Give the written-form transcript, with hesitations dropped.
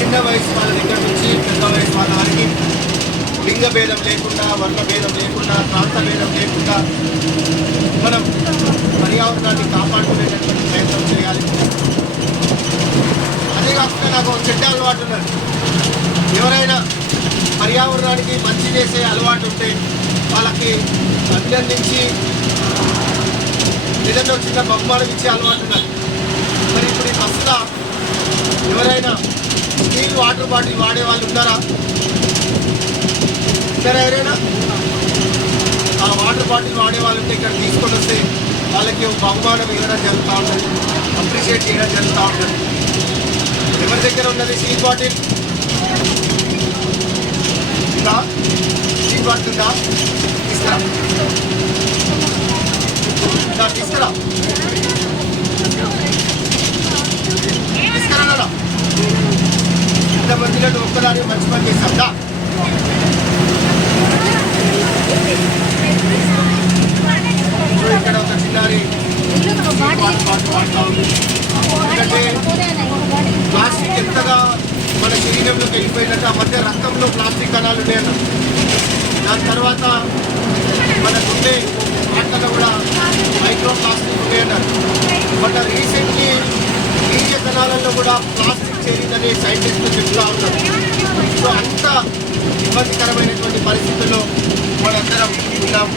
చిన్న వయసు వాళ్ళ దగ్గర నుంచి పెద్ద వయసు వాళ్ళ వారికి లింగ భేదం లేకుండా, వర్ణ భేదం లేకుండా, ప్రాంత భేదం లేకుండా మనం పర్యావరణాన్ని కాపాడుకునేటటువంటి ప్రయత్నం చేయాలి. అదే కాకుండా నాకు చెడ్డ అలవాటు ఉన్నది. ఎవరైనా పర్యావరణానికి మంచి చేసే అలవాటు ఉంటే వాళ్ళకి అభినందించి ఏదైనా చిన్న బహుమానం ఇచ్చే అలవాటు ఉన్నది. మరి ఇప్పుడు ఈ బస్సులో ఎవరైనా స్టీల్ వాటర్ బాటిల్ వాడే వాళ్ళు ఉన్నారా? ఎవరైనా ఆ వాటర్ బాటిల్ వాడే వాళ్ళు ఉంటే ఇక్కడ తీసుకొని వస్తే వాళ్ళకి ఒక బహుమానం ఇవ్వడం జరుగుతూ ఉంటుంది, అప్రిషియేట్ చేయడం జరుగుతూ ఉంటుంది. ఎవరి దగ్గర ఉన్నది స్టీల్ బాటిల్? ఉందా? స్టీల్ బాటిల్ ఉందా? తీసుకురా, తీసుకురా, తీసుకురా. ఇంతమందిలో ఒక్కదాన్ని మంచి పని చేస్తాందా? ఇక్కడ ఒక చిన్నారి ఎందుకంటే ప్లాస్టిక్ ఎంతగా మన శరీరంలోకి వెళ్ళిపోయిందంటే ఆ మధ్య రక్తంలో ప్లాస్టిక్ కణాలు ఉన్నాయన్న. దాని తర్వాత మన గుండె వాటిలో కూడా మైక్రో ప్లాస్టిక్ ఉన్నాయన్నారు. బట్ రీసెంట్లీ బీజ కణాలలో కూడా ప్లాస్టిక్ చేరిందని సైంటిస్టులు చెప్తూ ఉన్నారు. సో అంత ఇబ్బందికరమైనటువంటి పరిస్థితుల్లో మనందరం ఉన్నాం.